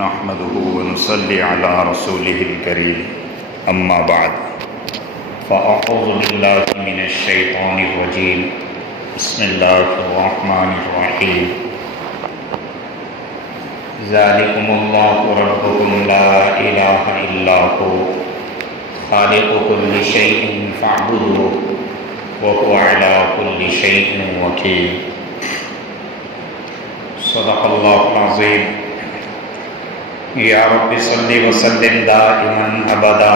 نحمده ونصلي على رسوله الكريم اما بعد فاعوذ بالله من الشيطان الرجيم بسم الله الرحمن الرحيم ذلكم الله ربكم لا اله الا هو خالق كل شيء فاعبدوه وهو على كل شيء وكيل صدق الله العظيم یا رب صلی وسلم دائما ابدا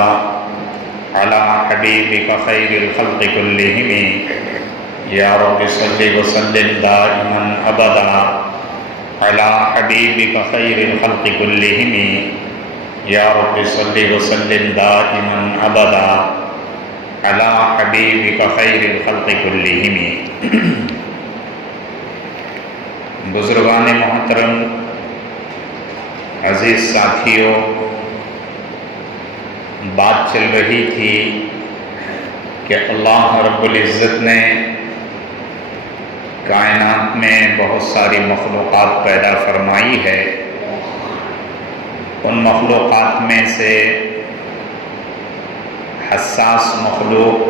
علی حبیبک خیر الخلق کلہم یا رب صلی وسلم دائما ابدا علی حبیبک خیر الخلق کلہم یا رب صلی وسلم دائما ابدا علی حبیبک خیر الخلق کلہم۔ بزرگان محترم، عزیز ساتھیوں، بات چل رہی تھی کہ اللہ رب العزت نے کائنات میں بہت ساری مخلوقات پیدا فرمائی ہے۔ ان مخلوقات میں سے حساس مخلوق،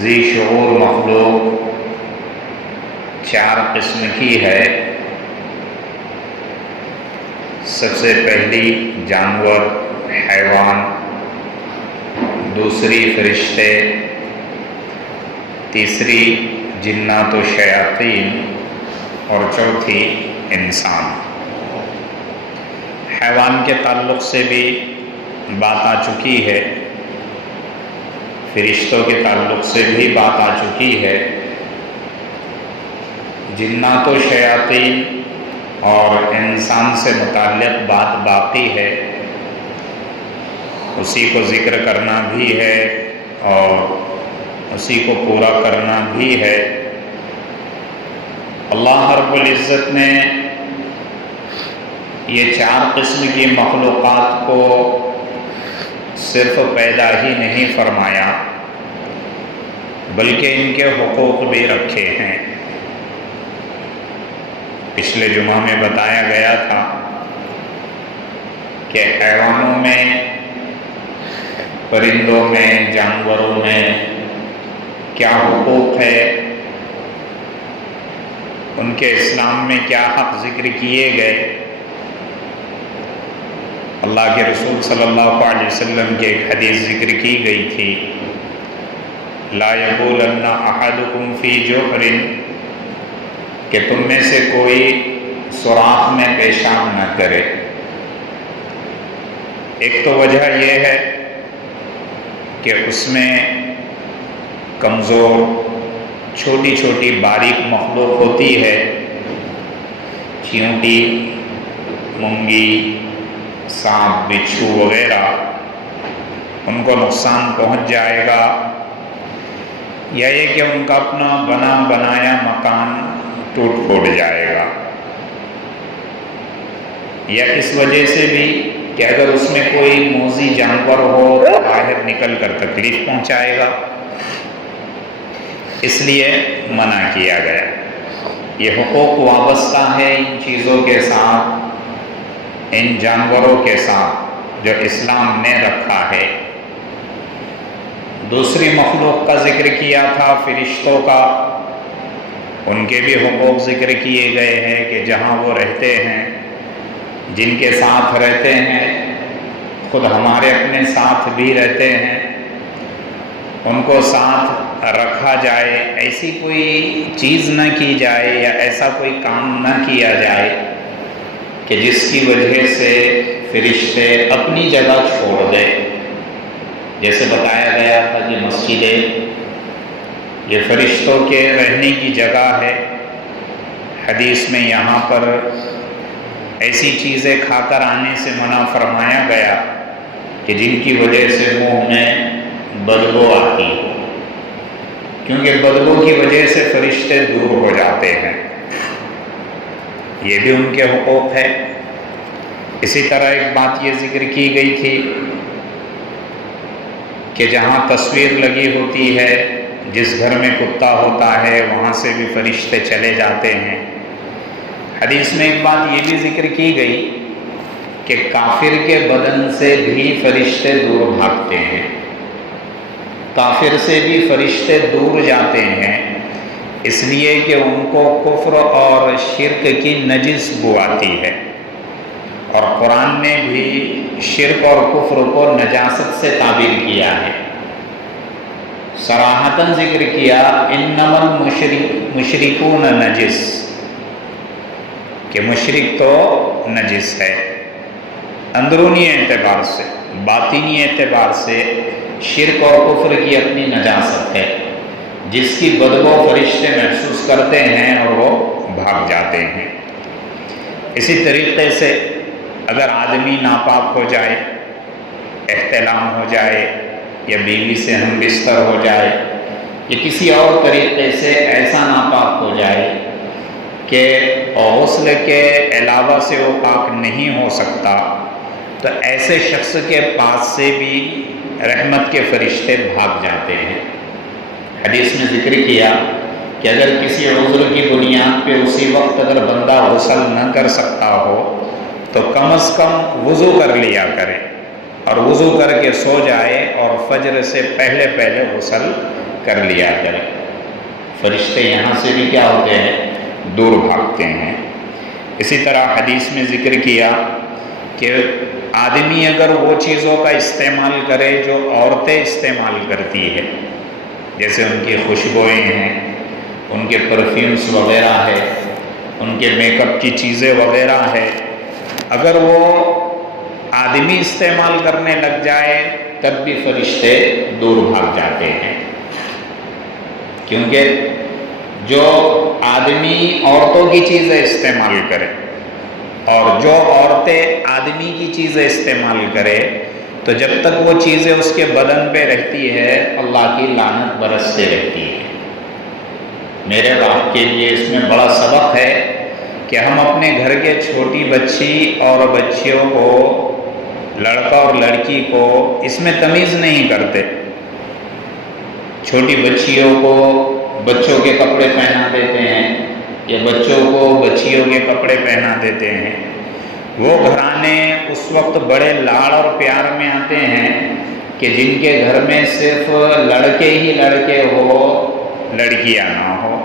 ذی شعور مخلوق 4 قسم کی ہے۔ سب سے پہلی جانور، حیوان، دوسری فرشتے، تیسری جنات و شیاطین اور چوتھی انسان۔ حیوان کے تعلق سے بھی بات آ چکی ہے، فرشتوں کے تعلق سے بھی بات آ چکی ہے، جنات و شیاطین اور انسان سے متعلق بات باقی ہے، اسی کو ذکر کرنا بھی ہے اور اسی کو پورا کرنا بھی ہے۔ اللہ رب العزت نے یہ 4 قسم کی مخلوقات کو صرف پیدا ہی نہیں فرمایا بلکہ ان کے حقوق بھی رکھے ہیں۔ پچھلے جمعہ میں بتایا گیا تھا کہ حیوانوں میں، پرندوں میں، جانوروں میں کیا حقوق ہے، ان کے اسلام میں کیا حق ذکر کیے گئے۔ اللہ کے رسول صلی اللہ علیہ وسلم کی ایک حدیث ذکر کی گئی تھی، لا یبولن احدکم فی جوہر، کہ تم میں سے کوئی سوراخ میں پیشاب نہ کرے۔ ایک تو وجہ یہ ہے کہ اس میں کمزور، چھوٹی چھوٹی باریک مخلوق ہوتی ہے، چیونٹی، مونگی، سانپ، بچھو وغیرہ، ان کو نقصان پہنچ جائے گا، یا یہ کہ ان کا اپنا بنا بنایا مکان ٹوٹ پھوٹ جائے گا، یا اس وجہ سے بھی کہ اگر اس میں کوئی موذی جانور ہو تو باہر نکل کر تکلیف پہنچائے گا، اس لیے منع کیا گیا۔ یہ حقوق وابستہ ہے ان چیزوں کے ساتھ، ان جانوروں کے ساتھ جو اسلام نے رکھا ہے۔ دوسری مخلوق کا ذکر کیا تھا، فرشتوں کا، ان کے بھی حقوق ذکر کیے گئے ہیں کہ جہاں وہ رہتے ہیں، جن کے ساتھ رہتے ہیں، خود ہمارے اپنے ساتھ بھی رہتے ہیں، ان کو ساتھ رکھا جائے، ایسی کوئی چیز نہ کی جائے یا ایسا کوئی کام نہ کیا جائے کہ جس کی وجہ سے فرشتے اپنی جگہ چھوڑ دیں۔ جیسے بتایا گیا تھا کہ مسجدیں یہ فرشتوں کے رہنے کی جگہ ہے، حدیث میں یہاں پر ایسی چیزیں کھا کر آنے سے منع فرمایا گیا کہ جن کی وجہ سے منہ میں بدبو آتی ہو، کیونکہ بدبو کی وجہ سے فرشتے دور ہو جاتے ہیں، یہ بھی ان کے حقوق ہے۔ اسی طرح ایک بات یہ ذکر کی گئی تھی کہ جہاں تصویر لگی ہوتی ہے، جس گھر میں کتا ہوتا ہے وہاں سے بھی فرشتے چلے جاتے ہیں۔ حدیث میں ایک بات یہ بھی ذکر کی گئی کہ کافر کے بدن سے بھی فرشتے دور بھاگتے ہیں، کافر سے بھی فرشتے دور جاتے ہیں، اس لیے کہ ان کو کفر اور شرک کی نجس بو آتی ہے، اور قرآن نے بھی شرک اور کفر کو نجاست سے تعبیر کیا ہے، صراحتاً ذکر کیا انما المشرکون نجس، کہ مشرک تو نجس ہے۔ اندرونی اعتبار سے، باطنی اعتبار سے شرک اور کفر کی اپنی نجاست ہے، جس کی بدبو فرشتے محسوس کرتے ہیں اور وہ بھاگ جاتے ہیں۔ اسی طریقے سے اگر آدمی ناپاک ہو جائے، احتلام ہو جائے، یا بیوی سے ہم بستر ہو جائے، یا کسی اور طریقے سے ایسا ناپاک ہو جائے کہ غسل کے علاوہ سے وہ پاک نہیں ہو سکتا، تو ایسے شخص کے پاس سے بھی رحمت کے فرشتے بھاگ جاتے ہیں۔ حدیث میں ذکر کیا کہ اگر کسی عذر کی بنیاد پہ اسی وقت اگر بندہ غسل نہ کر سکتا ہو تو کم از کم وضو کر لیا کرے، اور وضو کر کے سو جائے اور فجر سے پہلے پہلے غسل کر لیا کرے۔ فرشتے یہاں سے بھی کیا ہوتے ہیں؟ دور بھاگتے ہیں۔ اسی طرح حدیث میں ذکر کیا کہ آدمی اگر وہ چیزوں کا استعمال کرے جو عورتیں استعمال کرتی ہے، جیسے ان کی خوشبوئیں ہیں، ان کے پرفیومز وغیرہ ہے، ان کے میک اپ کی چیزیں وغیرہ ہے، اگر وہ آدمی استعمال کرنے لگ جائے تب بھی فرشتے دور بھاگ جاتے ہیں، کیونکہ جو آدمی عورتوں کی چیزیں استعمال کرے اور جو عورتیں آدمی کی چیزیں استعمال کرے، تو جب تک وہ چیزیں اس کے بدن پہ رہتی ہے اللہ کی لعنت برستے رہتی ہے۔ میرے باپ کے لیے اس میں بڑا سبق ہے کہ ہم اپنے گھر کے چھوٹی بچی اور بچیوں کو، لڑکا اور لڑکی کو اس میں تمیز نہیں کرتے۔ چھوٹی بچیوں کو بچوں کے کپڑے پہنا دیتے ہیں، یا بچوں کو بچیوں کے کپڑے پہنا دیتے ہیں۔ وہ گھرانے اس وقت بڑے لاڑ اور پیار میں آتے ہیں کہ جن کے گھر میں صرف لڑکے ہی لڑکے ہو، لڑکیاں نہ ہو۔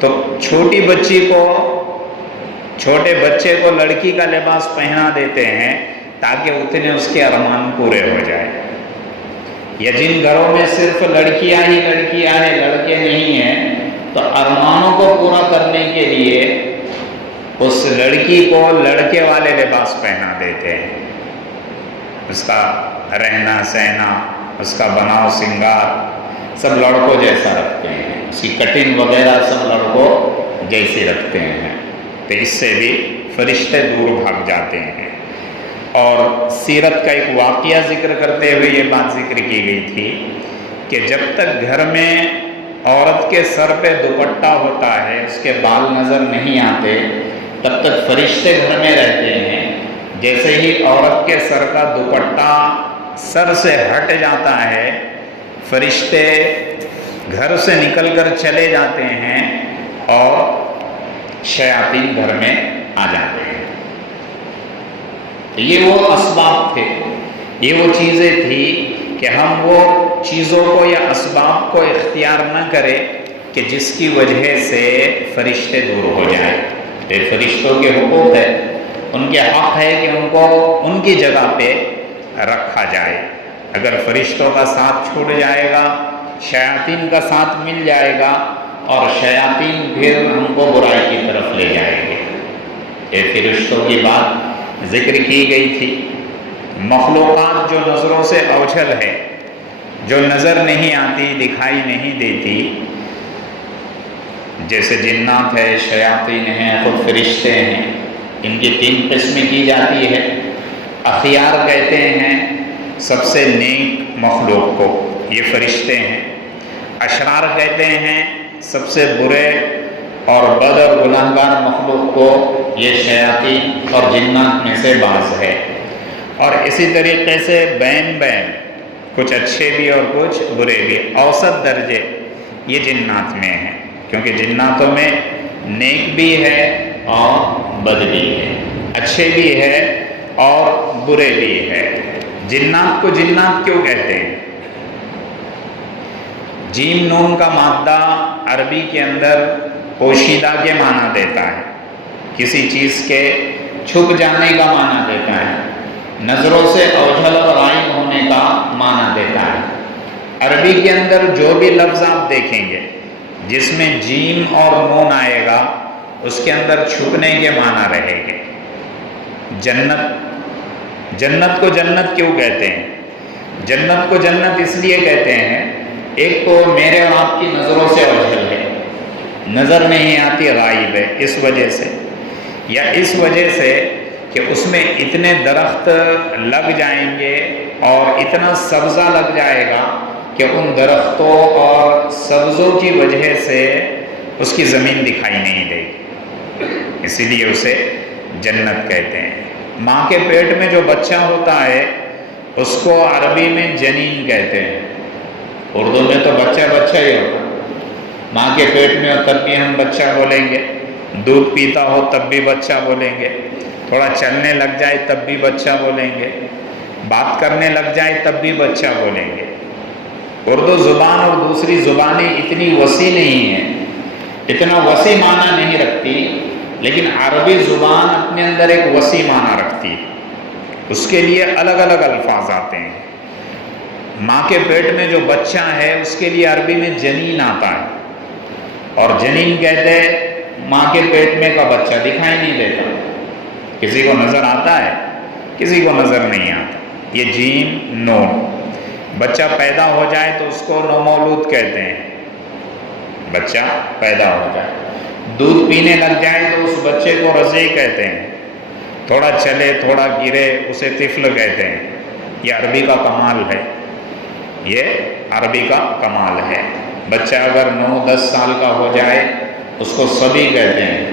تو چھوٹی بچی کو، چھوٹے بچے کو لڑکی کا لباس پہنا دیتے ہیں تاکہ اتنے اس کے ارمان پورے ہو جائے۔ یا جن گھروں میں صرف لڑکیاں ہی لڑکیاں ہیں، لڑکے نہیں ہیں، تو ارمانوں کو پورا کرنے کے لیے اس لڑکی کو لڑکے والے لباس پہنا دیتے ہیں، اس کا رہنا سہنا، اس کا بناؤ سنگار سب لڑکوں جیسا رکھتے ہیں، اس کی کٹنگ وغیرہ سب لڑکوں جیسی رکھتے ہیں، تو اس سے بھی فرشتے دور بھاگ جاتے ہیں۔ اور سیرت کا ایک واقعہ ذکر کرتے ہوئے یہ بات ذکر کی گئی تھی کہ جب تک گھر میں عورت کے سر پہ دوپٹہ ہوتا ہے، اس کے بال نظر نہیں آتے، تب تک فرشتے گھر میں رہتے ہیں۔ جیسے ہی عورت کے سر کا دوپٹہ سر سے ہٹ جاتا ہے، فرشتے گھر سے نکل کر چلے جاتے ہیں اور شیاطین گھر میں آ جاتے ہیں۔ یہ وہ اسباب تھے، یہ وہ چیزیں تھی کہ ہم وہ چیزوں کو یا اسباب کو اختیار نہ کریں کہ جس کی وجہ سے فرشتے دور ہو جائیں۔ یہ فرشتوں کے حقوق ہے، ان کے حق ہے کہ ان کو ان کی جگہ پہ رکھا جائے۔ اگر فرشتوں کا ساتھ چھوٹ جائے گا، شیاطین کا ساتھ مل جائے گا، اور شیاطین پھر ہم کو برائی کی طرف لے جائیں گے۔ یہ فرشتوں کی بات ذکر کی گئی تھی۔ مخلوقات جو نظروں سے اوجھل ہے، جو نظر نہیں آتی، دکھائی نہیں دیتی، جیسے جنات ہے، شیاطین ہیں، خود فرشتے ہیں، ان کی 3 قسمیں کی جاتی ہے۔ اخیار کہتے ہیں سب سے نیک مخلوق کو، یہ فرشتے ہیں۔ اشرار کہتے ہیں سب سے برے اور بد اور گناہگار مخلوق کو، یہ شیاطین اور جنات میں سے بعض ہے۔ اور اسی طریقے سے بین بین، کچھ اچھے بھی اور کچھ برے بھی، اوسط درجے یہ جنات میں ہیں، کیونکہ جناتوں میں نیک بھی ہے اور بد بھی ہے، اچھے بھی ہے اور برے بھی ہے۔ جنات کو جنات کیوں کہتے ہیں؟ جیم نون کا مادہ عربی کے اندر پوشیدہ کے معنی دیتا ہے، کسی چیز کے چھپ جانے کا معنی دیتا ہے، نظروں سے اوجھل اور غائب ہونے کا معنی دیتا ہے۔ عربی کے اندر جو بھی لفظ آپ دیکھیں گے جس میں جیم اور نون آئے گا اس کے اندر چھپنے کے معنی رہے گے۔ جنت کو جنت کیوں کہتے ہیں؟ جنت کو جنت اس لیے کہتے ہیں، ایک تو میرے اور آپ کی نظروں سے اوجھل ہے، نظر نہیں آتی، غائب ہے، اس وجہ سے، یا اس وجہ سے کہ اس میں اتنے درخت لگ جائیں گے اور اتنا سبزہ لگ جائے گا کہ ان درختوں اور سبزوں کی وجہ سے اس کی زمین دکھائی نہیں دے گی، اسی لیے اسے جنت کہتے ہیں۔ ماں کے پیٹ میں جو بچہ ہوتا ہے اس کو عربی میں جنین کہتے ہیں، اردو میں تو بچہ بچہ ہی ہوتا ہے، ماں کے پیٹ میں ہو تب بھی ہم بچہ بولیں گے، دودھ پیتا ہو تب بھی بچہ بولیں گے، تھوڑا چلنے لگ جائے تب بھی بچہ بولیں گے، بات کرنے لگ جائے تب بھی بچہ بولیں گے۔ اردو زبان اور دوسری زبانیں اتنی وسیع نہیں ہیں، اتنا وسیع معنی نہیں رکھتی، لیکن عربی زبان اپنے اندر ایک وسیع معنی رکھتی ہے، اس کے لیے الگ الگ الفاظ آتے ہیں۔ ماں کے پیٹ میں جو بچہ ہے اس کے لیے عربی میں جنین آتا ہے، اور جنین کہتے ہیں ماں کے پیٹ میں کا بچہ دکھائی نہیں دیتا، کسی کو نظر آتا ہے، کسی کو نظر نہیں آتا، یہ جیم نون۔ بچہ پیدا ہو جائے تو اس کو نومولود کہتے ہیں، بچہ پیدا ہو جائے، دودھ پینے لگ جائے تو اس بچے کو رضیع کہتے ہیں، تھوڑا چلے تھوڑا گرے اسے طفل کہتے ہیں۔ یہ عربی کا کمال ہے، یہ عربی کا کمال ہے۔ بچہ اگر 9-10 سال کا ہو جائے اس کو صبی کہتے ہیں،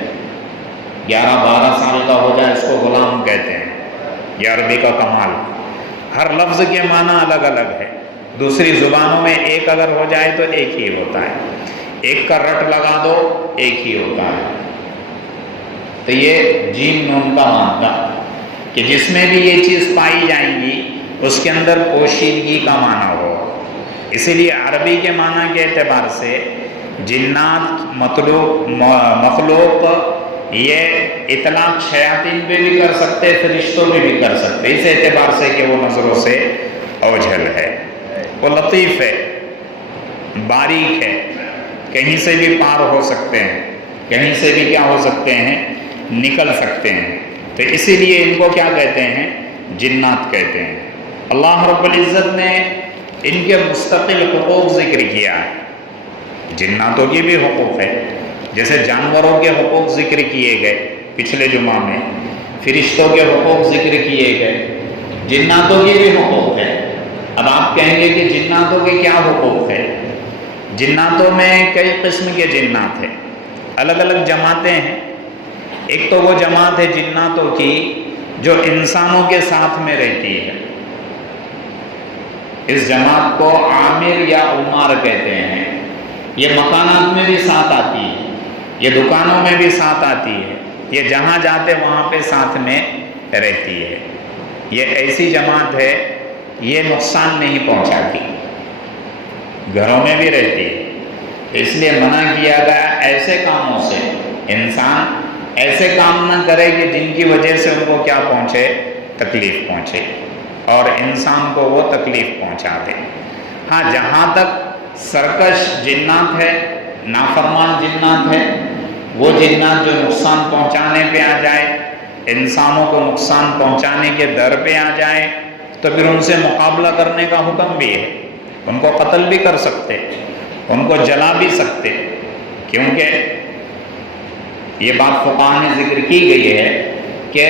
11-12 سال کا ہو جائے اس کو غلام کہتے ہیں، یہ عربی کا کمال۔ ہر لفظ کے معنی الگ الگ ہے، دوسری زبانوں میں ایک اگر ہو جائے تو ایک ہی ہوتا ہے، ایک کا رٹ لگا دو ایک ہی ہوتا ہے۔ تو یہ جیم نون کا مادہ کہ جس میں بھی یہ چیز پائی جائیں گی اس کے اندر پوشیدگی کا معنی ہو، اسی لیے عربی کے معنی کے اعتبار سے جنات مخلوق یہ اطلاق شیاطین پہ بھی کر سکتے، فرشتوں پہ بھی کر سکتے، اس اعتبار سے کہ وہ نظروں سے اوجھل ہے، وہ لطیف ہے، باریک ہے، کہیں سے بھی پار ہو سکتے ہیں، کہیں سے بھی کیا ہو سکتے ہیں، نکل سکتے ہیں، تو اسی لیے ان کو کیا کہتے ہیں؟ جنات کہتے ہیں۔ اللہ رب العزت نے ان کے مستقل حقوق ذکر کیا ہے، جناتوں کی بھی حقوق ہے، جیسے جانوروں کے حقوق ذکر کیے گئے پچھلے جمعہ میں، فرشتوں کے حقوق ذکر کیے گئے، جناتوں کی بھی حقوق ہے۔ اب آپ کہیں گے کہ جناتوں کے کیا حقوق ہے؟ جناتوں میں کئی قسم کے جنات ہیں، الگ الگ جماعتیں ہیں۔ ایک تو وہ جماعت ہے جناتوں کی جو انسانوں کے ساتھ میں رہتی ہے، اس جماعت کو عامر یا عمار کہتے ہیں، یہ مکانات میں بھی ساتھ آتی ہے، یہ دکانوں میں بھی ساتھ آتی ہے، یہ جہاں جاتے وہاں پہ ساتھ میں رہتی ہے۔ یہ ایسی جماعت ہے یہ نقصان نہیں پہنچاتی، گھروں میں بھی رہتی ہے، اس لیے منع کیا گیا ایسے کاموں سے، انسان ایسے کام نہ کرے کہ جن کی وجہ سے ان کو کیا پہنچے؟ تکلیف پہنچے، اور انسان کو وہ تکلیف پہنچا دے۔ ہاں جہاں تک سرکش جنات ہے، نافرمان جنات ہے، وہ جنات جو نقصان پہنچانے پہ آ جائے، انسانوں کو نقصان پہنچانے کے در پہ آ جائے، تو پھر ان سے مقابلہ کرنے کا حکم بھی ہے، ان کو قتل بھی کر سکتے، ان کو جلا بھی سکتے، کیونکہ یہ بات فقہاء نے ذکر کی گئی ہے کہ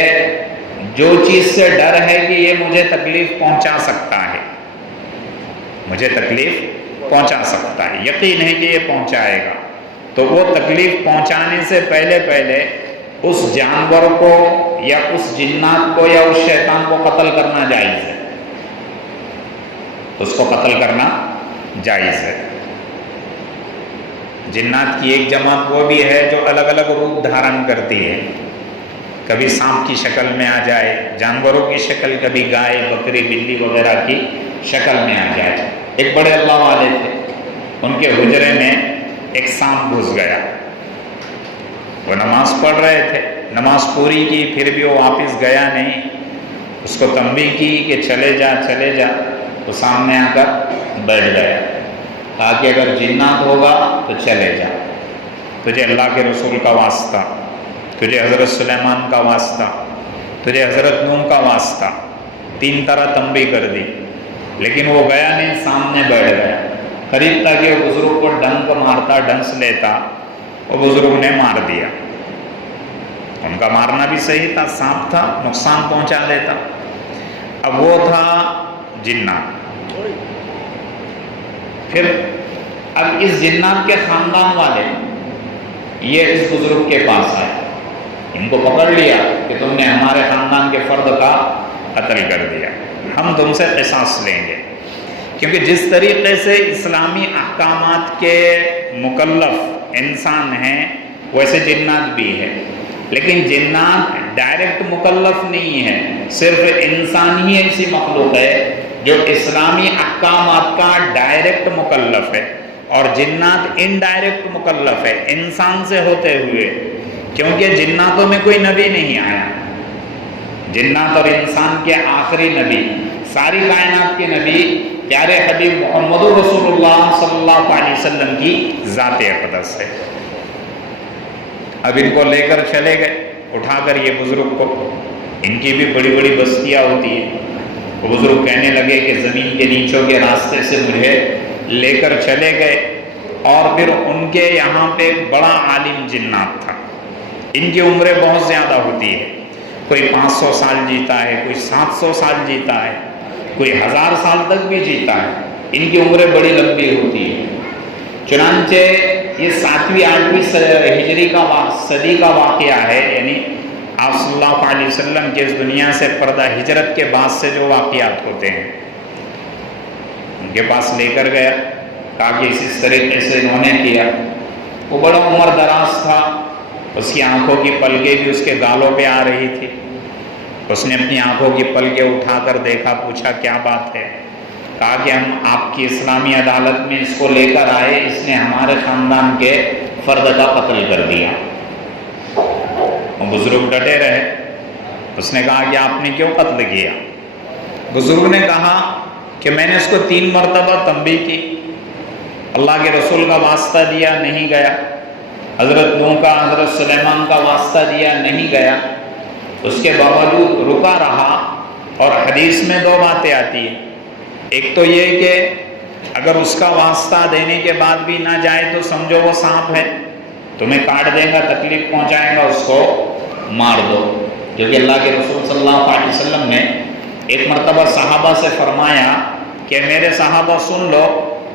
جو چیز سے ڈر ہے کہ یہ مجھے تکلیف پہنچا سکتا ہے، مجھے تکلیف پہنچا سکتا ہے، یقین ہے کہ یہ پہنچائے گا، تو وہ تکلیف پہنچانے سے پہلے اس جانور کو یا اس جنات کو یا اس شیطان کو قتل کرنا جائز ہے، اس کو قتل کرنا جائز ہے۔ جنات کی ایک جماعت وہ بھی ہے جو الگ الگ روپ دھارن کرتی ہے، کبھی سانپ کی شکل میں آ جائے، جانوروں کی شکل، کبھی گائے بکری بلی وغیرہ کی شکل میں آ جائے۔ ایک بڑے اللہ والے تھے، ان کے حجرے میں ایک سانپ گھس گیا، وہ نماز پڑھ رہے تھے، نماز پوری کی، پھر بھی وہ واپس گیا نہیں۔ اس کو تنبیہ کی کہ چلے جا چلے جا، تو سامنے آ کر بیٹھ گیا، کہا کہ اگر جنات ہوگا تو چلے جا، تجھے اللہ کے رسول کا واسطہ، تجھے حضرت سلیمان کا واسطہ، تجھے حضرت نوح کا واسطہ، 3 طرح تنبیہ کر دی، لیکن وہ گیا نہیں، سامنے بیٹھ گیا۔ قریب تھا کہ وہ بزرگ کو ڈنک مارتا، ڈنس لیتا، وہ بزرگ نے مار دیا۔ ان کا مارنا بھی صحیح تھا، سانپ تھا، نقصان پہنچا دیتا۔ اب وہ تھا جنات۔ پھر اب اس جنات کے خاندان والے یہ اس بزرگ کے پاس آئے، ان کو پکڑ لیا کہ تم نے ہمارے خاندان کے فرد کا قتل کر دیا، ہم تم سے قصاص لیں گے۔ کیونکہ جس طریقے سے اسلامی احکامات کے مکلف انسان ہیں ویسے جنات بھی ہے، لیکن جنات ڈائریکٹ مکلف نہیں ہے، صرف انسان ہی ایسی مخلوق ہے جو اسلامی احکامات کا ڈائریکٹ مکلف ہے، اور جنات انڈائریکٹ مکلف ہے انسان سے ہوتے ہوئے، کیونکہ جناتوں میں کوئی نبی نہیں آیا۔ جنات اور انسان کے آخری نبی، ساری کائنات کے نبی پیارے حبیب محمد رسول اللہ صلی اللہ علیہ وسلم کی ذات اقدس ہے۔ اب ان کو لے کر چلے گئے، اٹھا کر یہ بزرگ کو، ان کی بھی بڑی بڑی بستیاں ہوتی ہیں، وہ بزرگ کہنے لگے کہ زمین کے نیچوں کے راستے سے مجھے لے کر چلے گئے، اور پھر ان کے یہاں پہ بڑا عالم جنات تھا، ان کی عمریں بہت زیادہ ہوتی ہے، کوئی 500 سال جیتا ہے، کوئی 700 سال جیتا ہے، کوئی 1000 سال تک بھی جیتا ہے، ان کی عمریں بڑی لمبی ہوتی ہے۔ چنانچہ یہ 7ویں 8ویں ہجری کا صدی کا واقعہ ہے، یعنی آپ صلی اللہ علیہ وسلم کے اس دنیا سے پردہ ہجرت کے بعد سے جو واقعات ہوتے ہیں، ان کے پاس لے کر گیا، کہا کہ اس طریقے سے انہوں نے کیا۔ وہ بڑا عمر دراز تھا، اس کی آنکھوں کی پلکیں بھی اس کے گالوں پہ آ رہی تھی، اس نے اپنی آنکھوں کی پلکیں اٹھا کر دیکھا، پوچھا کیا بات ہے؟ کہا کہ ہم آپ کی اسلامی عدالت میں اس کو لے کر آئے، اس نے ہمارے خاندان کے فرد کا قتل کر دیا۔ وہ بزرگ ڈٹے رہے، اس نے کہا کہ آپ نے کیوں قتل کیا؟ بزرگ نے کہا کہ میں نے اس کو 3 مرتبہ تنبیہ کی، اللہ کے رسول کا واسطہ دیا، نہیں گیا، حضرت نوح کا، حضرت سلیمان کا واسطہ دیا، نہیں گیا، اس کے باوجود رکا رہا۔ اور حدیث میں 2 باتیں آتی ہیں، ایک تو یہ کہ اگر اس کا واسطہ دینے کے بعد بھی نہ جائے تو سمجھو وہ سانپ ہے، تمہیں کاٹ دے گا، تکلیف پہنچائے گا، اس کو مار دو۔ کیونکہ اللہ کے رسول صلی اللہ علیہ وسلم نے ایک مرتبہ صحابہ سے فرمایا کہ میرے صحابہ سن لو،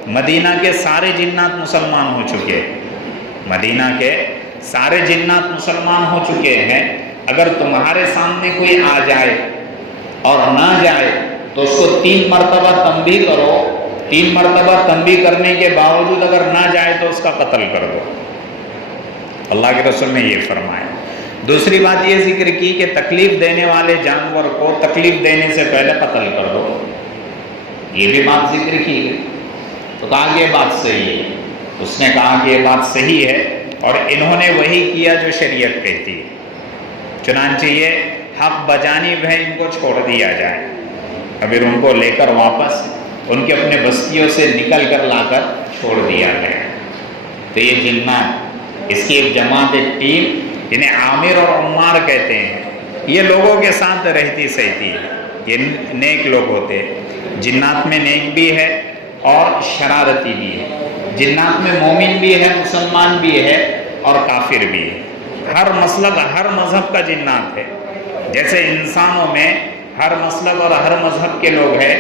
مدینہ کے سارے جنات مسلمان ہو چکے، مدینہ کے سارے جنات مسلمان ہو چکے ہیں، اگر تمہارے سامنے کوئی آ جائے اور نہ جائے تو اس کو 3 مرتبہ تنبیہ کرو، 3 مرتبہ تنبیہ کرنے کے باوجود اگر نہ جائے تو اس کا قتل کر دو۔ اللہ کے رسول نے یہ فرمایا۔ دوسری بات یہ ذکر کی کہ تکلیف دینے والے جانور کو تکلیف دینے سے پہلے قتل کر دو، یہ بھی بات ذکر کی گئی۔ تو کہا کہ یہ بات صحیح ہے، اس نے کہا کہ یہ بات صحیح ہے، اور انہوں نے وہی کیا جو شریعت کہتی ہے، چنانچہ یہ حق بجانب ہے، ان کو چھوڑ دیا جائے۔ پھر ان کو لے کر واپس ان کے اپنے بستیوں سے نکل کر لا کر چھوڑ دیا گیا۔ تو یہ جنات، اس کی ایک جماعت، ایک ٹیم، جنہیں عامر اور عمار کہتے ہیں، یہ لوگوں کے ساتھ رہتی سہتی ہے، یہ نیک لوگ ہوتے ہیں۔ جنات میں نیک بھی ہے اور شرارتی بھی ہے، جنات میں مومن بھی ہے، مسلمان بھی ہے اور کافر بھی ہے۔ ہر مسلک ہر مذہب کا جنات ہے، جیسے انسانوں میں ہر مسلک اور ہر مذہب کے لوگ ہیں،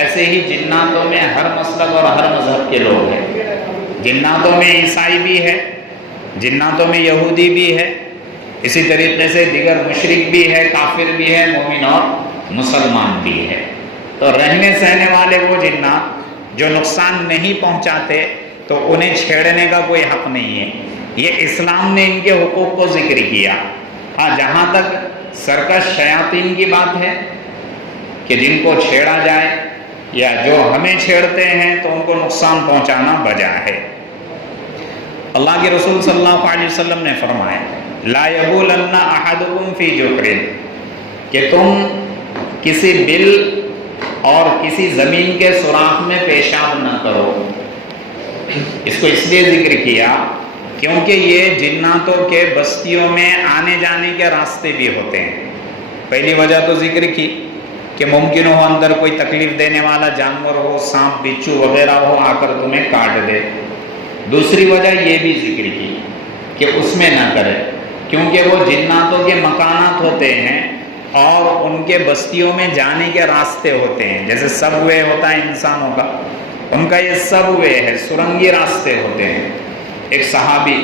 ایسے ہی جناتوں میں ہر مسلک اور ہر مذہب کے لوگ ہیں۔ جناتوں میں عیسائی بھی ہے، جناتوں میں یہودی بھی ہے، اسی طریقے سے دیگر مشرک بھی ہے، کافر بھی ہے، مومن اور مسلمان بھی ہے۔ تو رہنے سہنے والے وہ جنات جو نقصان نہیں پہنچاتے، تو انہیں چھیڑنے کا کوئی حق نہیں ہے. یہ اسلام نے ان کے حقوق کو ذکر کیا. ہاں جہاں تک سرکش شیاطین کی بات ہے کہ جن کو چھیڑا جائے یا جو ہمیں چھیڑتے ہیں تو ان کو نقصان پہنچانا بجا ہے. اللہ کے رسول صلی اللہ علیہ وسلم نے فرمایا لا یبولن احدکم فی جحر، کہ تم کسی بل اور کسی زمین کے سوراخ میں پیشاب نہ کرو. اس کو اس لیے ذکر کیا کیونکہ یہ جناتوں کے بستیوں میں آنے جانے کے راستے بھی ہوتے ہیں. پہلی وجہ تو ذکر کی کہ ممکن ہو اندر کوئی تکلیف دینے والا جانور ہو، سانپ بچھو وغیرہ ہو، آ کر تمہیں کاٹ دے. دوسری وجہ یہ بھی ذکر کی کہ اس میں نہ کرے کیونکہ وہ جناتوں کے مکانات ہوتے ہیں اور ان کے بستیوں میں جانے کے راستے ہوتے ہیں. جیسے سب وے ہوتا ہے انسانوں کا، ان کا یہ سب وے ہے، سرنگی راستے ہوتے ہیں. ایک صحابی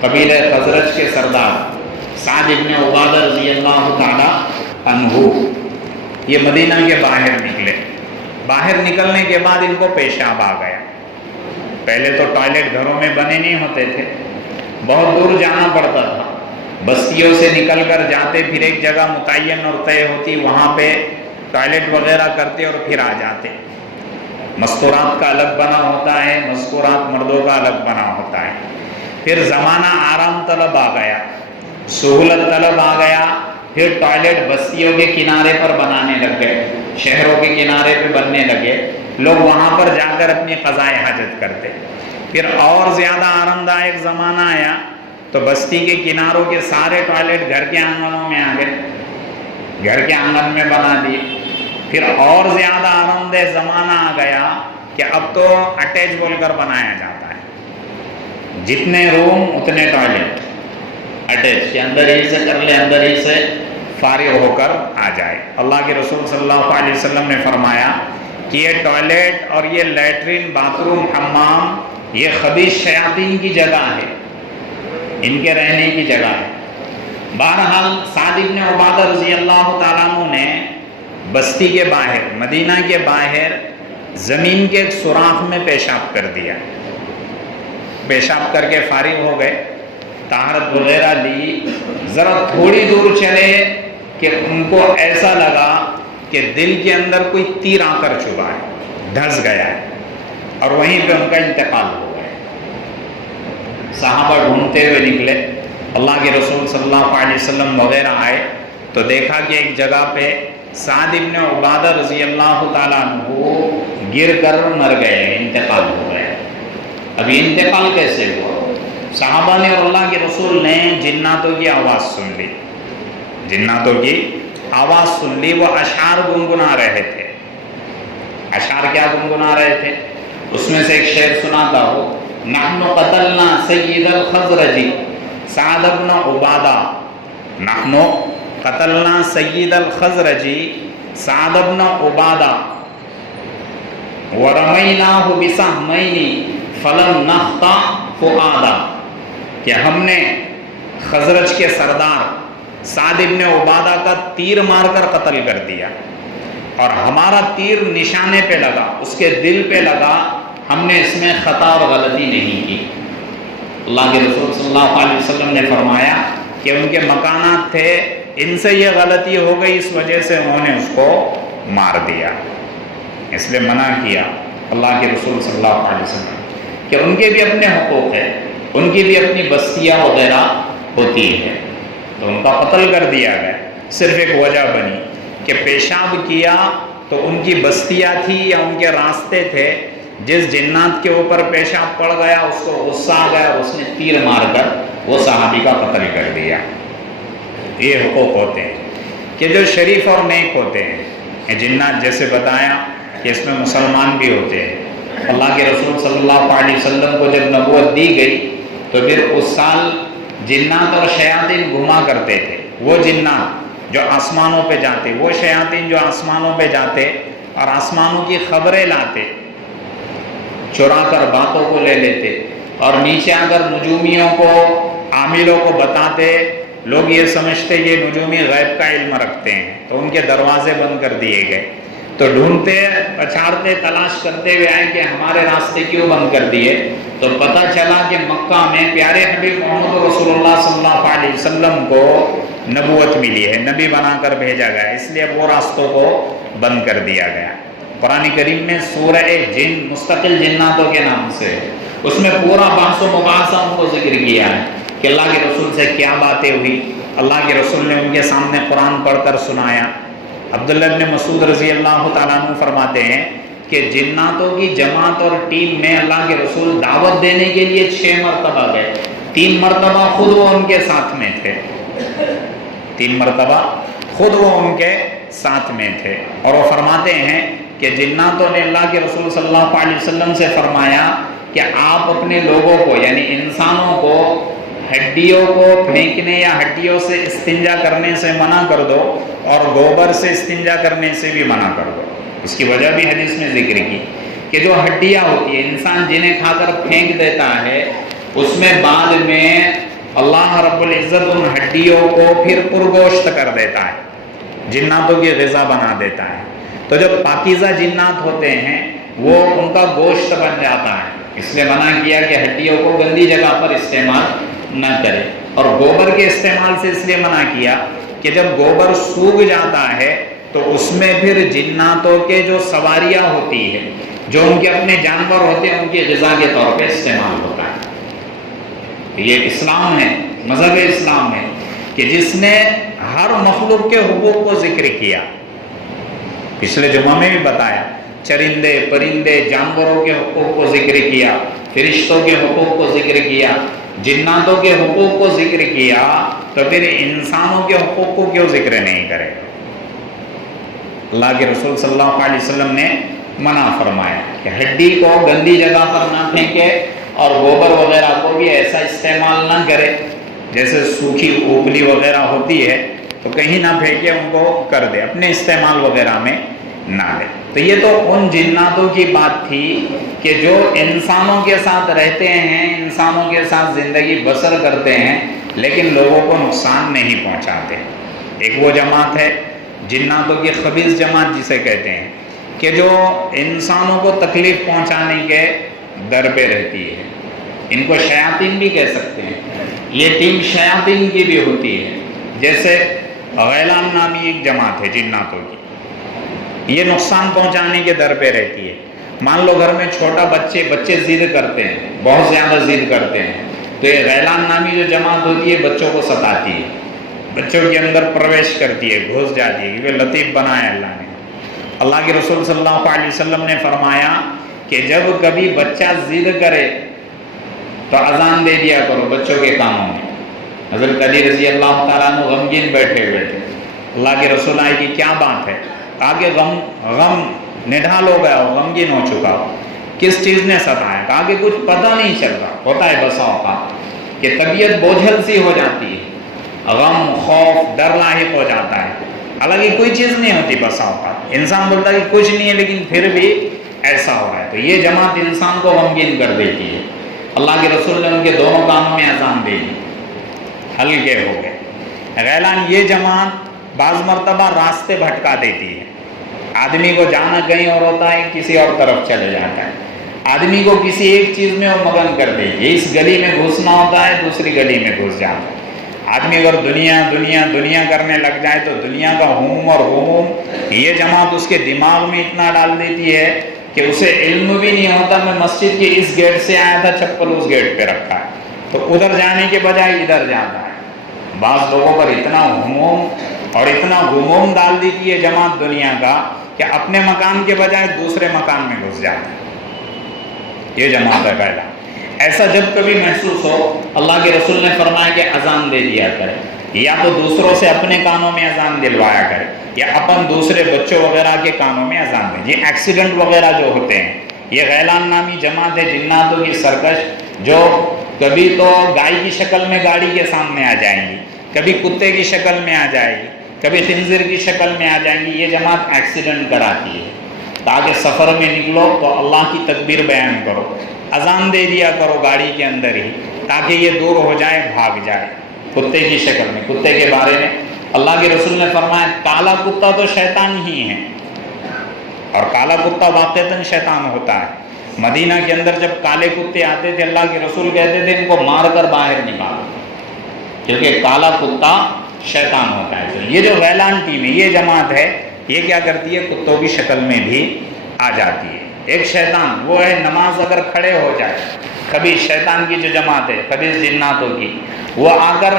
قبیلہ خزرج کے سردار سعد ابن عبادہ رضی اللہ تعالی عنہ، یہ مدینہ کے باہر نکلے. باہر نکلنے کے بعد ان کو پیشاب آ گیا. پہلے تو ٹوائلٹ گھروں میں بنے نہیں ہوتے تھے، بہت دور جانا پڑتا تھا. بستیوں سے نکل کر جاتے، پھر ایک جگہ متعین اور طے ہوتی، وہاں پہ ٹوائلٹ وغیرہ کرتے اور پھر آ جاتے. مستورات کا الگ بنا ہوتا ہے، مستورات مردوں کا الگ بنا ہوتا ہے. پھر زمانہ آرام طلب آ گیا، سہولت طلب آ گیا. پھر ٹوائلٹ بستیوں کے کنارے پر بنانے لگ گئے، شہروں کے کنارے پہ بننے لگے. لوگ وہاں پر جا کر اپنی قضائے حاجت کرتے. پھر اور زیادہ آرام دائک زمانہ آیا تو بستی کے کناروں کے سارے ٹوائلٹ گھر کے آنگنوں میں آ گئے، گھر کے آنگن میں بنا دیے. پھر اور زیادہ آرام دہ زمانہ آ گیا کہ اب تو اٹیچ بول کر بنایا جاتا ہے، جتنے روم اتنے ٹوائلٹ اٹیچ، کے اندر ہی سے کر لے، اندر ہی سے فارغ ہو کر آ جائے. اللہ کے رسول صلی اللہ علیہ وسلم نے فرمایا کہ یہ ٹوائلٹ اور یہ لیٹرین، باتھ روم، حمام، یہ خبیث شیاطین کی جگہ ہے، ان کے رہنے کی جگہ ہے. بہرحال سعد ابن عبادہ رضی اللہ تعالیٰ عنہ نے بستی کے باہر، مدینہ کے باہر زمین کے ایک سوراخ میں پیشاب کر دیا. پیشاب کر کے فارغ ہو گئے، طہارت وغیرہ لی. ذرا تھوڑی دور چلے کہ ان کو ایسا لگا کہ دل کے اندر کوئی تیر آ کر چبھا ہے، دھس گیا ہے، اور وہیں پہ ان کا انتقال ہو گیا. صحابہ ڈھونڈتے ہوئے نکلے، اللہ کے رسول صلی اللہ علیہ وسلم وغیرہ آئے تو دیکھا کہ ایک جگہ پہ سعد ابن عبادہ رضی اللہ تعالیٰ عنہ گر کر مر گئے، انتقال ہو گئے. اب یہ انتقال کیسے ہوا؟ صحابہ نے اور اللہ کے رسول نے جناتوں کی آواز سن لی، جناتوں کی آواز سن لی. وہ اشعار گنگنا رہے تھے. اشعار کیا گنگنا رہے تھے؟ اس میں سے ایک شعر سناتا ہو، نحن قتلنا سید الخزرج سعد بن عبادہ، نحن قتلنا سید الخزرج سعد بن عبادہ ورمیناہ بسہمین فلم نخطا فؤادا، کہ ہم نے خزرج کے سردار سعد ابن عبادہ کا تیر مار کر قتل کر دیا، اور ہمارا تیر نشانے پہ لگا، اس کے دل پہ لگا، ہم نے اس میں خطا اور غلطی نہیں کی. اللہ کے رسول صلی اللہ علیہ وسلم نے فرمایا کہ ان کے مکانات تھے، ان سے یہ غلطی ہو گئی، اس وجہ سے انہوں نے اس کو مار دیا. اس لیے منع کیا اللہ کے رسول صلی اللہ علیہ وسلم کہ ان کے بھی اپنے حقوق ہیں، ان کی بھی اپنی بستیاں وغیرہ ہوتی ہے. تو ان کا قتل کر دیا گیا. صرف ایک وجہ بنی کہ پیشاب کیا تو ان کی بستیاں تھی یا ان کے راستے تھے، جس جنات کے اوپر پیشاب پڑ گیا اس کو غصہ آ گیا، اس نے تیر مار کر وہ صحابی کا قتل کر دیا. یہ حقوق ہوتے ہیں کہ جو شریف اور نیک ہوتے ہیں. یہ جنات جیسے بتایا کہ اس میں مسلمان بھی ہوتے ہیں. اللہ کے رسول صلی اللہ علیہ وسلم کو جب نبوت دی گئی تو پھر اس سال جنات اور شیاطین گھما کرتے تھے. وہ جنات جو آسمانوں پہ جاتے، وہ شیاطین جو آسمانوں پہ جاتے اور آسمانوں کی خبریں لاتے، چرا کر باتوں کو لے لیتے اور نیچے آ کر نجومیوں کو، عاملوں کو بتاتے. لوگ یہ سمجھتے یہ نجومی غیب کا علم رکھتے ہیں، تو ان کے دروازے بند کر دیے گئے. تو ڈھونڈتے پچھاڑتے تلاش کرتے ہوئے آئے کہ ہمارے راستے کیوں بند کر دیے، تو پتہ چلا کہ مکہ میں پیارے حبیب محمد رسول اللہ صلی اللہ علیہ وسلم کو نبوت ملی ہے، نبی بنا کر بھیجا گیا، اس لیے وہ راستوں کو بند کر دیا گیا۔ قرآن کریم میں سورہ جن مستقل جناتوں کے نام سے، اس میں پورا بحث و مباحثہ ان کو ذکر کیا ہے کہ اللہ کے رسول سے کیا باتیں ہوئی، اللہ کے رسول نے ان کے سامنے قرآن پڑھ کر سنایا۔ عبداللہ بن مسعود رضی اللہ تعالیٰ عنہ فرماتے ہیں کہ جناتوں کی جماعت اور ٹیم میں اللہ کے رسول دعوت دینے کے لیے 6 مرتبہ گئے، 3 مرتبہ خود وہ ان کے ساتھ میں تھے، 3 مرتبہ خود وہ ان کے ساتھ میں تھے۔ اور وہ فرماتے ہیں کہ جناتوں نے اللہ کے رسول صلی اللہ علیہ وسلم سے فرمایا کہ آپ اپنے لوگوں کو یعنی انسانوں کو ہڈیوں کو پھینکنے یا ہڈیوں سے استنجا کرنے سے منع کر دو اور گوبر سے استنجا کرنے سے بھی منع کر دو۔ اس کی وجہ بھی حدیث میں ذکر کی کہ جو ہڈیاں ہوتی ہیں انسان جنہیں کھا کر پھینک دیتا ہے، اس میں بعد میں اللہ رب العزت ان ہڈیوں کو پھر پرگوشت کر دیتا ہے، جناتوں کی غذا بنا دیتا ہے۔ تو جو پاکیزہ جنات ہوتے ہیں وہ ان کا گوشت بن جاتا ہے، اس لیے منع کیا کہ ہڈیوں کو گندی جگہ پر استعمال نہ کرے۔ اور گوبر کے استعمال سے اس لیے منع کیا کہ جب گوبر سوکھ جاتا ہے تو اس میں پھر جناتوں کے جو سواریاں ہوتی ہے، جو ان کے اپنے جانور ہوتے ہیں، ان کی غذا کے طور پہ استعمال ہوتا ہے۔ یہ اسلام ہے، مذہب اسلام ہے کہ جس نے ہر مخلوق کے حقوق کو ذکر کیا۔ پچھلے جمعہ میں بھی بتایا، چرندے پرندے جانوروں کے حقوق کو ذکر کیا، فرشتوں کے حقوق کو ذکر کیا، جناتوں کے حقوق کو ذکر کیا، تو پھر انسانوں کے حقوق کو کیوں ذکر نہیں کرے؟ اللہ کے رسول صلی اللہ علیہ وسلم نے منع فرمایا کہ ہڈی کو گندی جگہ پر نہ پھینکے اور گوبر وغیرہ کو بھی ایسا استعمال نہ کرے، جیسے سوکھی اوپلی وغیرہ ہوتی ہے تو کہیں نہ پھینکے، ان کو کر دے، اپنے استعمال وغیرہ میں نہ لے۔ تو یہ تو ان جناتوں کی بات تھی کہ جو انسانوں کے ساتھ رہتے ہیں، انسانوں کے ساتھ زندگی بسر کرتے ہیں، لیکن لوگوں کو نقصان نہیں پہنچاتے۔ ایک وہ جماعت ہے جناتوں کی خبیث جماعت جسے کہتے ہیں، کہ جو انسانوں کو تکلیف پہنچانے کے در پہ رہتی ہے، ان کو شیاطین بھی کہہ سکتے ہیں۔ یہ ٹیم شیاطین کی بھی ہوتی ہے، جیسے غیلان نامی ایک جماعت ہے جناتوں کی، یہ نقصان پہنچانے کے در پہ رہتی ہے۔ مان لو گھر میں چھوٹا بچے ضد کرتے ہیں، بہت زیادہ ضد کرتے ہیں، تو یہ غیلان نامی جو جماعت ہوتی ہے بچوں کو ستاتی ہے، بچوں کے اندر پرویش کرتی ہے، گھس جاتی ہے، کیونکہ لطیف بنایا اللہ نے۔ اللہ کے رسول صلی اللہ علیہ وسلم نے فرمایا کہ جب کبھی بچہ ضد کرے تو اذان دے دیا کرو بچوں کے کاموں میں۔ حضرت علی رضی اللہ تعالیٰ عنہ غمگین بیٹھے ہوئے تھے، اللہ کے رسول آئے کہ کیا بات ہے؟ کہا کہ غم نڈھال ہو گیا ہو، غمگین ہو چکا ہو، کس چیز نے ستایا؟ کہا کہ کچھ پتہ نہیں چل رہا، ہوتا ہے بسا اوقات کہ طبیعت بوجھل سی ہو جاتی ہے، غم خوف ڈر لاحق ہو جاتا ہے، حالانکہ کوئی چیز نہیں ہوتی بسا اوقات، انسان بولتا ہے کہ کچھ نہیں ہے لیکن پھر بھی ایسا ہو رہا ہے۔ تو یہ جماعت انسان کو غمگین کر دیتی ہے۔ اللہ کے رسول نے ان کے دونوں کاموں میں اذان دے دی، ہلکے ہو گئے۔ غیلان یہ جماعت بعض مرتبہ راستے بھٹکا دیتی ہے، آدمی کو جانا کہیں اور ہوتا ہے، کسی اور طرف چلے جاتا ہے، آدمی کو کسی ایک چیز میں وہ مگن کر دیتی ہے، اس گلی میں گھسنا ہوتا ہے دوسری گلی میں گھس جاتا ہے۔ آدمی اگر دنیا کرنے لگ جائے تو دنیا کا ہم اور غموم یہ جماعت اس کے دماغ میں اتنا ڈال دیتی ہے کہ اسے علم بھی نہیں ہوتا میں مسجد کے اس گیٹ سے آیا تھا، چپل اس گیٹ پہ رکھا ہے، تو ادھر جانے کے بجائے ادھر جاتا ہے۔ بعض لوگوں پر اتنا ہموم اور اتنا غموم ڈال دیتی ہے جماعت دنیا کا کہ اپنے مکان کے بجائے دوسرے مکان میں گھس جاتا ہے۔ یہ جماعت ہے پہلا۔ ایسا جب کبھی محسوس ہو، اللہ کے رسول نے فرمایا کہ اذان دے دیا کرے، یا تو دوسروں سے اپنے کانوں میں اذان دلوایا کرے، یا اپن دوسرے بچوں وغیرہ کے کانوں میں اذان دیں۔ یہ ایکسیڈنٹ وغیرہ جو ہوتے ہیں، یہ غیلان نامی جماعت ہے جناتوں کی سرکش، جو کبھی تو گائے کی شکل میں گاڑی کے سامنے آ جائیں گی، کبھی کتے کی شکل میں آ جائے گی، کبھی خنزیر کی شکل میں آ جائیں گی۔ یہ جماعت ایکسیڈنٹ کراتی ہے تاکہ سفر میں نکلو تو اللہ کی تکبیر بیان کرو، اذان دے دیا کرو گاڑی کے اندر ہی تاکہ یہ دور ہو جائے، بھاگ جائے، کتے کی شکل میں۔ کتے کے بارے میں اللہ کے رسول نے فرمایا کالا کتا تو شیطان ہی ہے، اور کالا کتا واقعتاً شیطان ہوتا ہے. مدینہ کے اندر جب کالے کتے آتے تھے اللہ کے رسول کہتے تھے ان کو مار کر باہر نکالو، کیونکہ کالا کتا شیطان ہوتا ہے. تو یہ جو غیلان ٹیم ہے، یہ جماعت ہے، یہ کیا کرتی ہے؟ کتوں کی شکل میں بھی آ جاتی ہے. ایک شیطان وہ ہے، نماز اگر کھڑے ہو جائے، کبھی شیطان کی جو جماعت ہے خبیث جناتوں کی، وہ آ کر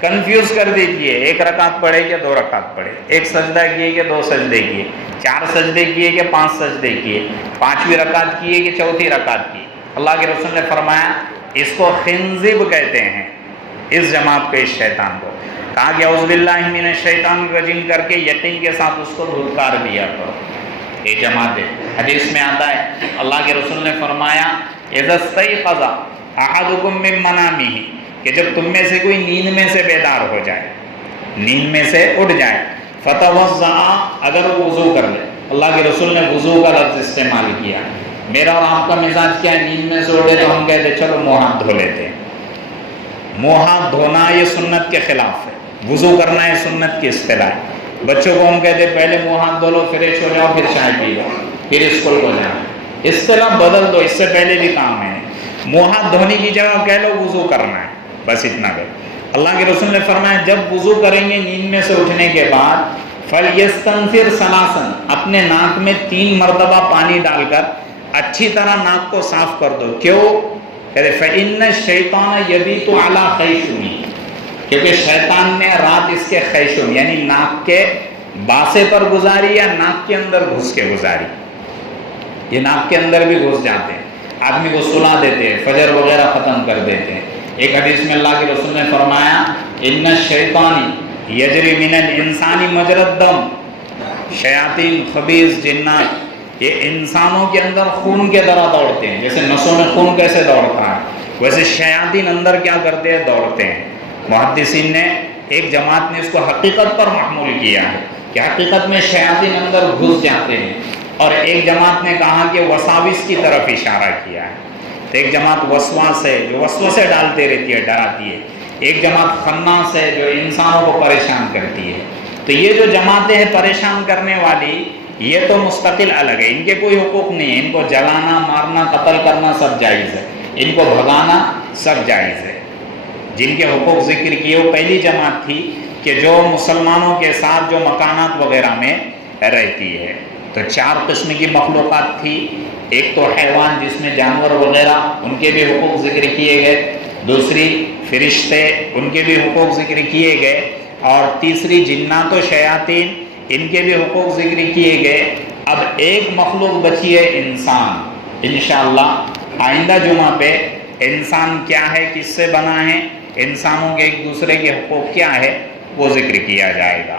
کنفیوز کر دیتی ہے، 1 رکعت پڑھے کہ 2 رکعت پڑھے، 1 سجدہ کیے کہ 2 سجدے کیے، 4 سجدے کیے کہ 5 سجدے کیے، 5ویں رکعت کیے کہ 4تھی رکعت کی. اللہ کے رسول نے فرمایا اس کو خنزب کہتے ہیں، اس جماعت کو، اس شیطان کو. کہا کہ اعوذ باللہ من الشیطان الرجیم کر کے یقین کے ساتھ اس کو دھتکار دیا کرو. یہ جماعت ہے. حدیث میں آتا ہے اللہ کے رسول نے فرمایا اذا استيقظ احدكم من منامه، کہ جب تم میں سے کوئی نیند میں سے بیدار ہو جائے، نیند میں سے اٹھ جائے، فتوضأ، اگر وہ وضو کر لے. اللہ کے رسول نے وضو کا لفظ استعمال کیا. میرا اور آپ کا مزاج کیا ہے؟ نیند میں سے اٹھے تو ہم کہتے چلو منہ ہاتھ دھو لیتے ہیں. منہ ہاتھ دھونا یہ سنت کے خلاف ہے، وضو کرنا ہے سنت کی اصطلاح ہے. بچوں کو ہم کہتے پہلے منہ ہاتھ دھو لو، فریش ہو جاؤ، پھر چائے پی لو، پھر اسکول کو جانا. اصطلاح بدل دو، اس سے پہلے بھی کام ہے. منہ ہاتھ دھونے کی جگہ کہہ لو وضو کرنا ہے، بس اتنا کہ اللہ کے رسول نے فرمایا جب وضو کریں گے نیند میں سے اٹھنے کے بعد، فَلْيَسْتَنْفِرْ ثَلَاثًا، اپنے ناک میں 3 مرتبہ پانی ڈال کر اچھی طرح ناک کو صاف کر دو. کیوں؟ کہتے فَإِنَّ الشَّيْطَانَ يَبِيتُ عَلَى خَيْشُمِهِ، کیونکہ شیطان نے رات اس کے خیشم یعنی ناک کے باسے پر گزاری یا ناک کے اندر گھس کے گزاری. یہ ناک کے اندر بھی گھس جاتے ہیں، آدمی کو سلا دیتے ہیں، فجر وغیرہ ختم کر دیتے ہیں. ایک حدیث میں اللہ کے رسول نے فرمایا ان الشیطان یجری من الانسان مجری الدم، شیاطین خبیث جنات یہ انسانوں کے اندر خون کے طرح دوڑتے ہیں. جیسے نسوں میں خون کیسے دوڑتا ہے ویسے شیاطین اندر کیا کرتے ہیں؟ دوڑتے ہیں. محدثین نے ایک جماعت نے اس کو حقیقت پر محمول کیا ہے کہ حقیقت میں شیاطین اندر گھس جاتے ہیں، اور ایک جماعت نے کہا کہ وساوس کی طرف اشارہ کیا ہے. تو ایک جماعت وسواس ہے جو وسوسے ڈالتے رہتی ہے، ڈراتی ہے. ایک جماعت خناس ہے جو انسانوں کو پریشان کرتی ہے. تو یہ جو جماعتیں ہیں پریشان کرنے والی، یہ تو مستقل الگ ہے، ان کے کوئی حقوق نہیں ہے. ان کو جلانا، مارنا، قتل کرنا سب جائز ہے، ان کو بھگانا سب جائز ہے. جن کے حقوق ذکر کیے وہ پہلی جماعت تھی کہ جو مسلمانوں کے ساتھ جو مکانات وغیرہ میں رہتی ہے. تو 4 قسم کی مخلوقات تھی. ایک تو حیوان جس میں جانور وغیرہ، ان کے بھی حقوق ذکر کیے گئے. دوسری فرشتے، ان کے بھی حقوق ذکر کیے گئے. اور تیسری جنات و شیاطین، ان کے بھی حقوق ذکر کیے گئے. اب ایک مخلوق بچی ہے انسان. انشاءاللہ آئندہ جمعہ پہ انسان کیا ہے، کس سے بنا ہے، انسانوں کے ایک دوسرے کے حقوق کیا ہے، وہ ذکر کیا جائے گا.